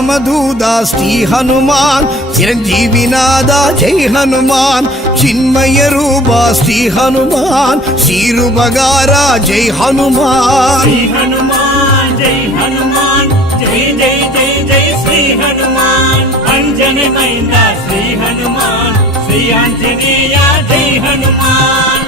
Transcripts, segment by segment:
శ్రీరామదూదా శ్రీ హనుమాన్ చిరంజీవినాదా జై హనుమాన్ చిన్మయ రూపా శ్రీ హనుమాన్ శ్రీరుబగారా జై హనుమాన్ శ్రీ హనుమాన్ జై హనుమాన్ జై జై జై జై శ్రీ హనుమాన్ అంజని మైంద శ్రీ హనుమాన్ శ్రీ ఆంజనేయ జై హనుమాన్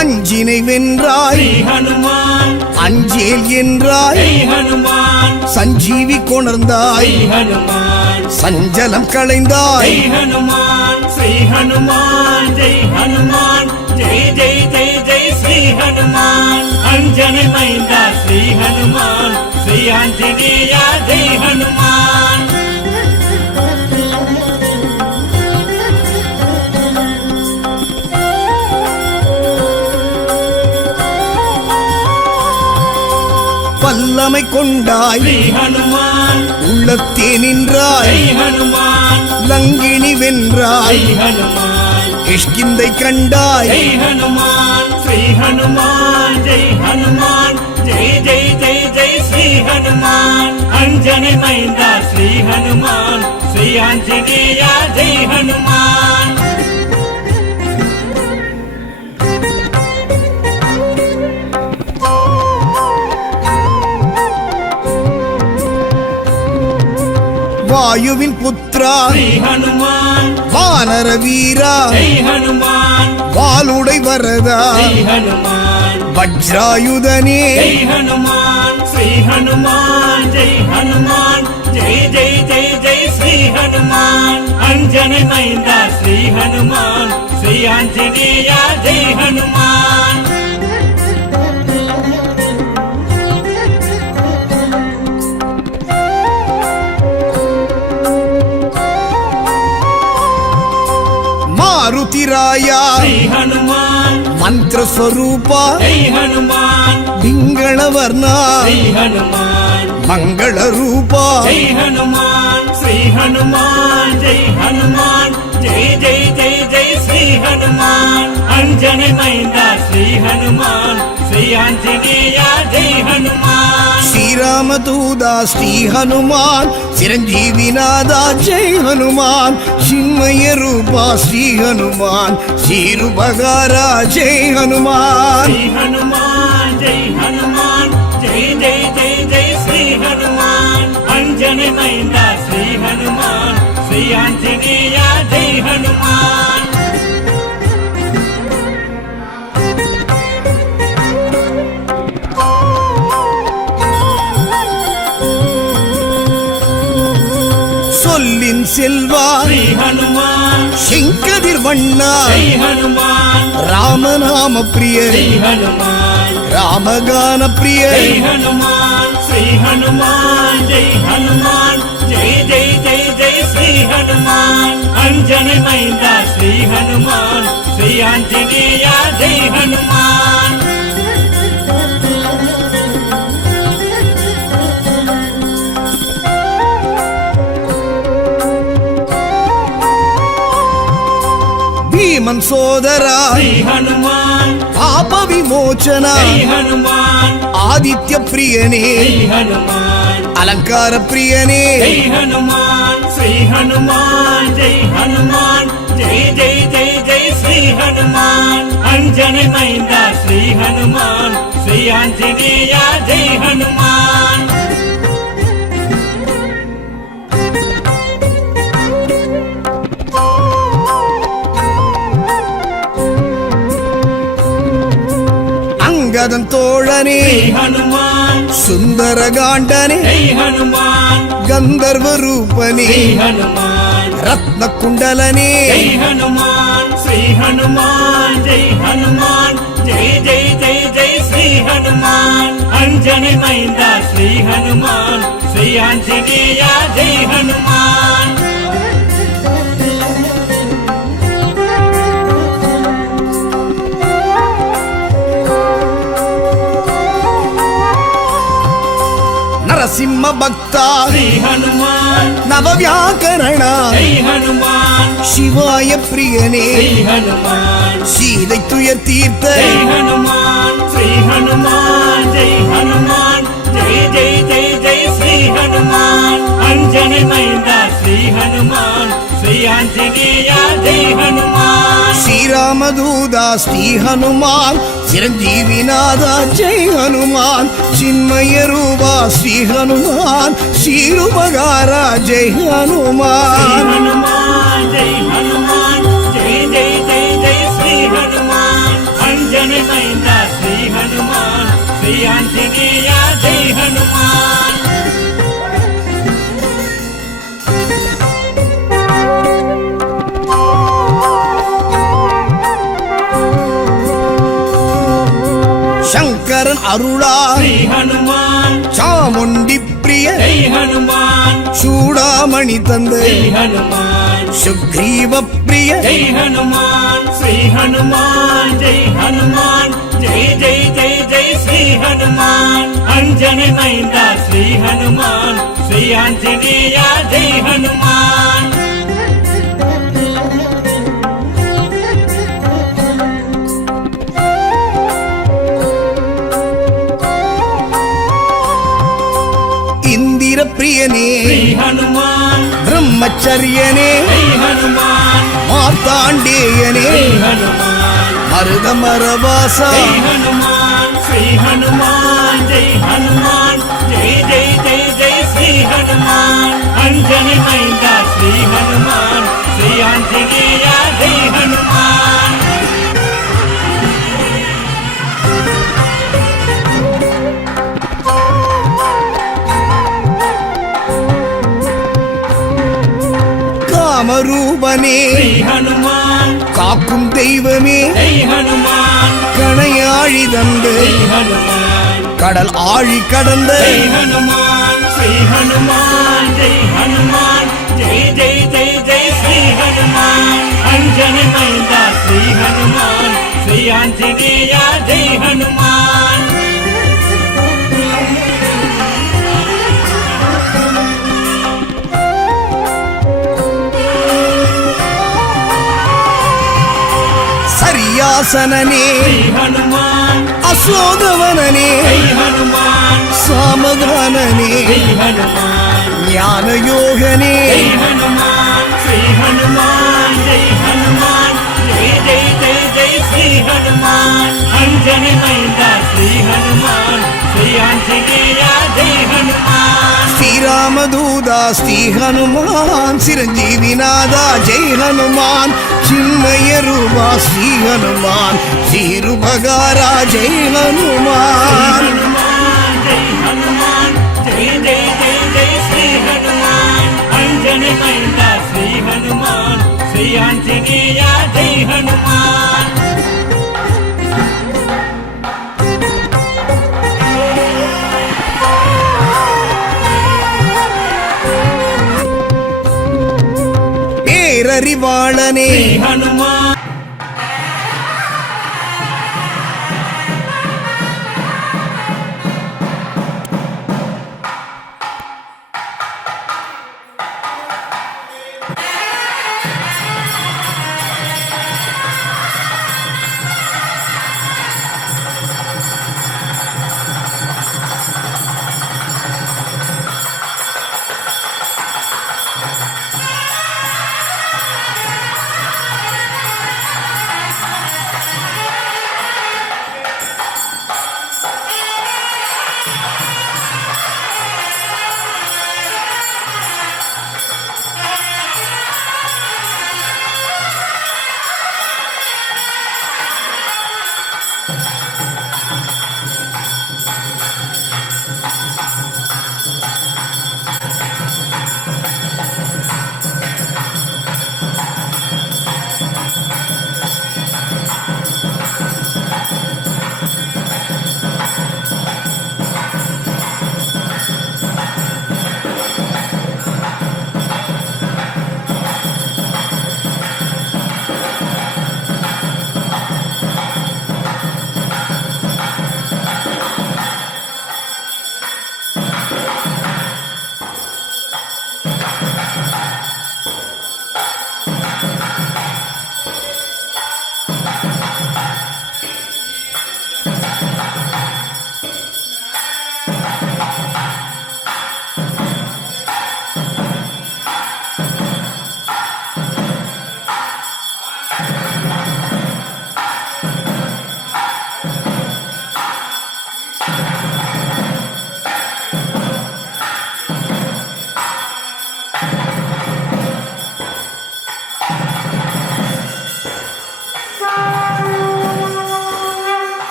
அஞ்சினை வென்றாய் ஹனுமான் அஞ்சேல் என்றாய் ஹனுமான் சஞ்சீவி கொணர்ந்தாய் ஹனுமான் சஞ்சலம் களைந்தாய் ஹனுமான் ஸ்ரீ ஹனுமான் ஜெய் ஹனுமான் ஜெய் ஜெய் ஜெய் ஜெய் ஸ்ரீ ஹனுமான் அஞ்சனை மைந்தா ஸ்ரீ ஹனுமான் ஸ்ரீ ஆஞ்சநேய ஜெய் ஹனுமான் வல்லமை கொண்டாய் ஹனுமான் உள்ளத்தே நின்றாய் ஹனுமான் லங்கினி வென்றாய் ஹனுமான் கிஷ்கிந்தை கண்டாய் ஹனுமான் ஸ்ரீ ஹனுமான் ஜெய் ஹனுமான் ஜெய் ஜெய் ஜெய் ஜெய் ஸ்ரீ ஹனுமான் அஞ்சனை மைந்தா ஸ்ரீ ஹனுமான் ஸ்ரீ ஆஞ்சநேய ஜெய் ஹனுமான் வாயுவின் புத்ரா ஹனுமான் வானர வீரா ஹனுமான் வாளுடை வரதா ஹனுமான் வஜ்ராயுதனே ஹனுமான் ஸ்ரீ ஹனுமான் ஜெய் ஹனுமான் ஜெய் ஜெய் ஜெய் ஜெய் ஸ்ரீ ஹனுமான் அஞ்சனை மைந்தா ஸ்ரீ ஹனுமான் ஸ்ரீ ஆஞ்சநேய ஜெய் ஹனுமான் మారుతిరాయా హనుమాన్ మంత్ర స్వరూప హనుమాన్ పింగళవర్ణ హనుమాన్ మంగళ రూప హనుమాన్ శ్రీ హనుమాన్ జై హనుమాన్ జై జై జై జై శ్రీ హనుమాన్ అంజని మైందా శ్రీ హనుమాన్ శ్రీ ఆంజనేయ జై హనుమాన్ శ్రీరామదూదా శ్రీ హనుమాన్ చిరంజీవినాదా జై హనుమాన్ చిన్మయ రూపా శ్రీ హనుమాన్ శ్రీరుబగారా జై హనుమాన్ శ్రీ హనుమాన్ జై హనుమాన్ జై జై జై జై శ్రీ హనుమాన్ అంజని మైందా శ్రీ హనుమాన్ శ్రీ ఆంజనేయ జై హనుమాన్ சொல்லின் செல்வா ஸ்ரீ ஹனுமான் செங்கதிர் வண்ணா ஜெய் ஹனுமான் ராமநாம பிரிய ஸ்ரீ ஹனுமான் ராமகான பிரிய ஜெய் ஹனுமான் ஸ்ரீ ஹனுமான் ஜெய் ஹனுமான் ஜெய் ஜெய் ஜெய் ஜெய் ஸ்ரீ ஹனுமான் அஞ்சனை மைந்தா ஸ்ரீ ஹனுமான் ஸ்ரீ ஆஞ்சநேய ஜெய் ஹனுமான் భీమన్ సోదరా శ్రీ హనుమాన్ పాప విమోచన జై హనుమాన్ ఆదిత్య ప్రియనే శ్రీ హనుమాన్ అలంకార ప్రియనే జై హనుమాన్ శ్రీ హనుమాన్ జై హనుమాన్ జై జై జై జై శ్రీ హనుమాన్ అంజని మైందా శ్రీ హనుమాన్ శ్రీ ఆంజనేయ జై హనుమాన్ అంగదం తోళనే శ్రీ హనుమాన్ సుందరగాండనే జై హనుమాన్ గంధర్వ రూపనే శ్రీ హనుమాన్ రత్న కుండలనే జై హనుమాన్ శ్రీ హనుమాన్ జై హనుమాన్ జై జై జై జై శ్రీ హనుమాన్ అంజని మైందా శ్రీ హనుమాన్ శ్రీ ఆంజనేయ జై హనుమాన్ నరసింహ భక్త శ్రీ హనుమాన్ నవవ్యాకరణ జై హనుమాన్ శివాయ ప్రియనే శ్రీ హనుమాన్ சீதை துயர் தீர்த்த జై హనుమాన్ శ్రీ హనుమాన్ జై హనుమాన్ జై జై జై జై శ్రీ హనుమాన్ అంజని మైంద శ్రీ హనుమాన్ శ్రీ ఆంజనేయ జై హనుమాన్ శ్రీరామదూత శ్రీ హనుమాన్ చిరంజీవినాథ జై హనుమాన్ చిన్మయ రూప శ్రీ హనుమాన్ శ్రీరూపగార జై శ్రీ హనుమాన్ హనుమాన్ జై హనుమాన్ జై జై జై జై శ్రీ హనుమాన్ అంజని మైంద శ్రీ హనుమాన్ శ్రీ ఆంజనేయ జై హనుమాన్ சங்கரன் அருளா శ్రీ హనుమాన్ சாமுண்டி பிரிய జై హనుమాన్ சூடாமணி தந்தை శ్రీ హనుమాన్ சுக்ரீவ பிரிய జై హనుమాన్ శ్రీ హనుమాన్ జై హనుమాన్ జై జై జై జై శ్రీ హనుమాన్ అంజని మైంద శ్రీ హనుమాన్ శ్రీ ఆంజనేయ జై హనుమాన్ இந்திர பிரியனே శ్రీ హనుమాన్ பிரம்மச்சரியனே జై హనుమాన్ மார்த்தாண்டேயனே శ్రీ హనుమాన్ மருதமரவாச జై హనుమాన్ శ్రీ హనుమాన్ జై హనుమాన్ జై జై జై జై శ్రీ హనుమాన్ అంజని మైంద శ్రీ హనుమాన్ శ్రీ ఆంజనేయ జై హనుమాన్ காமரூபனே శ్రీ హనుమాన్ காக்கும் தெய்வமே జై హనుమాన్ கணையாழி தந்து శ్రీ హనుమాన్ கடல் ஆழி கடந்த జై హనుమాన్ శ్రీ హనుమాన్ జై హనుమాన్ జై జై జై జై శ్రీ హనుమాన్ అంజని మైంద శ్రీ హనుమాన్ శ్రీ ఆంజనేయ జై హనుమాన్ சரியாசனனே శ్రీ హనుమాన్ அசோகவனனே జై హనుమాన్ சாமகானனே శ్రీ హనుమాన్ ஞானயோகனே జై హనుమాన్ శ్రీ హనుమాన్ జై హనుమాన్ జై జై జై జై శ్రీ హనుమాన్ అంజని మైంద శ్రీ హనుమాన్ శ్రీ ఆంజనేయ జై హనుమాన్ ஸ்ரீராமதூதா ஸ்ரீ ஹனுமான் சிரஞ்சீவிநாதா ஜெய் ஹனுமான் சின்மய ரூபா ஸ்ரீ ஹனுமான் ஸ்ரீருபகாரா ஜெய் ஹனுமான் హనుమాన్ జై హనుమాన్ జై జై జై జై శ్రీ హనుమాన్ అంజని మైంద శ్రీ హనుమాన్ శ్రీ ఆంజనేయ జై హనుమాన్ பேரறிவாளனே శ్రీ హనుమాన్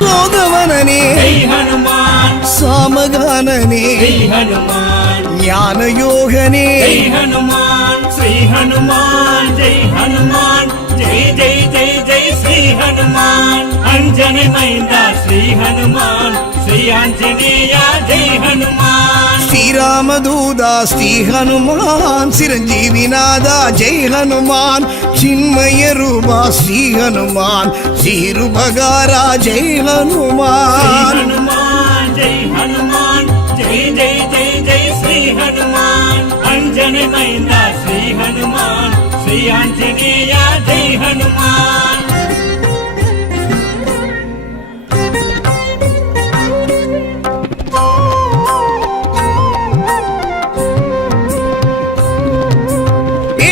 லோகவனனே ஜெய் ஹனுமான் சாமகானனே ஸ்ரீ ஹனுமான் ஞான யோகனே ஜெய் ஹனுமான் ஸ்ரீ ஹனுமான் ஜெய் ஹனுமான் ஜெய் ஜெய் ஜெய் ஜெய் ஸ்ரீ ஹனுமான் அஞ்சனை மைந்தா ஸ்ரீ ஹனுமான் ஸ்ரீ ஆஞ்சநேயா ஜெய் ஹனுமான் ஸ்ரீராமதூதா ஸ்ரீ ஹனுமான் சிரஞ்சீவிநாதா ஜெய் ஹனுமான் சின்மய ரூபா ஸ்ரீ ஹனுமான் ஸ்ரீருபகாரா ஜெய் ஸ்ரீ ஹனுமான் ஹனுமான் ஜெய் ஹனுமான் ஜெய் ஜெய் ஜெய் ஜெய் ஸ்ரீ ஹனுமான் அஞ்சனை மைந்தா ஸ்ரீ ஹனுமான் ஸ்ரீ ஆஞ்சநேயா ஜெய் ஹனுமான்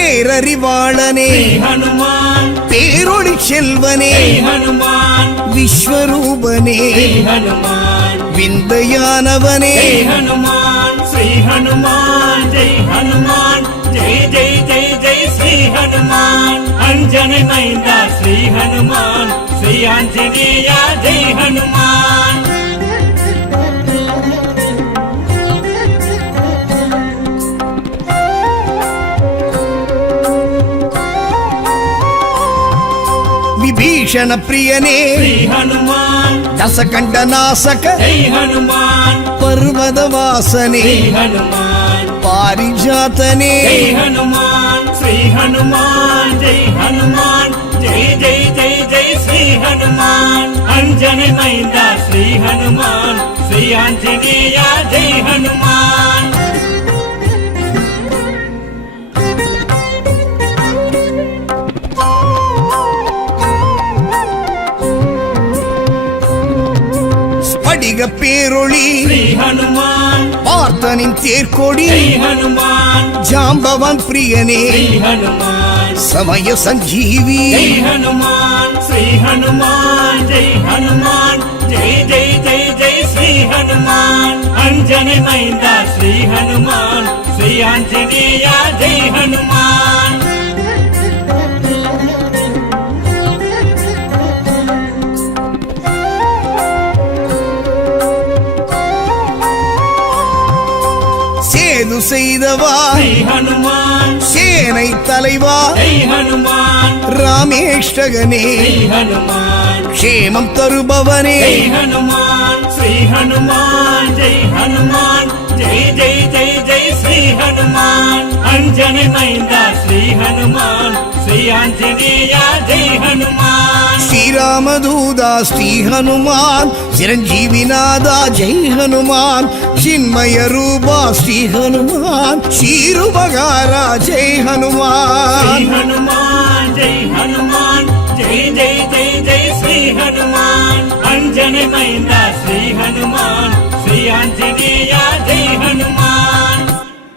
பேரறிவாளனே ஸ்ரீ ஹனுமான் பேரொளி செல்வனே ஜெய் ஹனுமான் விஸ்வரூபனே ஸ்ரீ ஹனுமான் விந்தையானவனே ஜெய் ஹனுமான் ஸ்ரீ ஹனுமான் ஜெய் ஹனுமான் ஜெய் ஜெய் ஜெய் ஜெய் ஸ்ரீ ஹனுமான் அஞ்சனை மைந்தா ஸ்ரீ ஹனுமான் ஸ்ரீ ஆஞ்சநேயா ஜெய் ஹனுமான் விபீஷண பிரியனே ஸ்ரீ ஹனுமான் தசகண்ட நாசக ஜெய் ஹனுமான் பர்வத வாசனே ஸ்ரீ ஹனுமான் பாரிஜாதனே ஜெய் ஹனுமான் ஸ்ரீ ஹனுமான் ஜெய் ஹனுமான் ஜெய் ஜெய் ஜெய் ஜெய் ஸ்ரீ ஹனுமான் அஞ்சனை மைந்தா ஸ்ரீ ஹனுமான் ஸ்ரீ ஆஞ்சநேயா ஜெய் ஹனுமான் ஸ்படிக பேரொளி ஸ்ரீ ஹனுமான் பார்த்தனின் தேர்கொடி ஜெய் ஹனுமான் ஜாம்பவான் பிரியனே ஸ்ரீ ஹனுமான் சமய சஞ்சீவி ஜெய் ஹனுமான் ஸ்ரீ ஹனுமான் ஜெய் ஹனுமான் ஜெய் ஜெய் ஜெய் ஜெய் ஸ்ரீ ஹனுமான் அஞ்சனை மைந்தா ஸ்ரீ ஹனுமான் ஸ்ரீ ஆஞ்சநேயா ஜெய் ஹனுமான் சேது செய்தவா ஸ்ரீ ஹனுமான் சேனை தலைவா ஜெய் ஹனுமான் ராமேஷ்டகனே ஸ்ரீ ஹனுமான் க்ஷேமம் தருபவனே ஜெய் ஹனுமான் ஸ்ரீ ஹனுமான் ஜெய் ஹனுமான் ஜெய் ஜெய் ஜெய் ஜெய் ஸ்ரீ ஹனுமான் அஞ்சனை மைந்தா ஸ்ரீ ஹனுமான் ஸ்ரீ ஆஞ்சநேயா ஜெய் ஹனுமான் ஸ்ரீராமதூதா ஸ்ரீ ஹனுமான் சிரஞ்சீவிநாதா ஜெய் ஹனுமான் சின்மய ரூபா ஸ்ரீ ஹனுமான் ஸ்ரீருபகாரா ஜெய் ஸ்ரீ ஹனுமான் ஹனுமான் ஜெய் ஹனுமான் ஜெய் ஜெய் ஜெய் ஜெய் ஸ்ரீ ஹனுமான் அஞ்சனை மைந்தா ஸ்ரீ ஹனுமான் ஸ்ரீ ஆஞ்சநேயா ஜெய் ஹனுமான்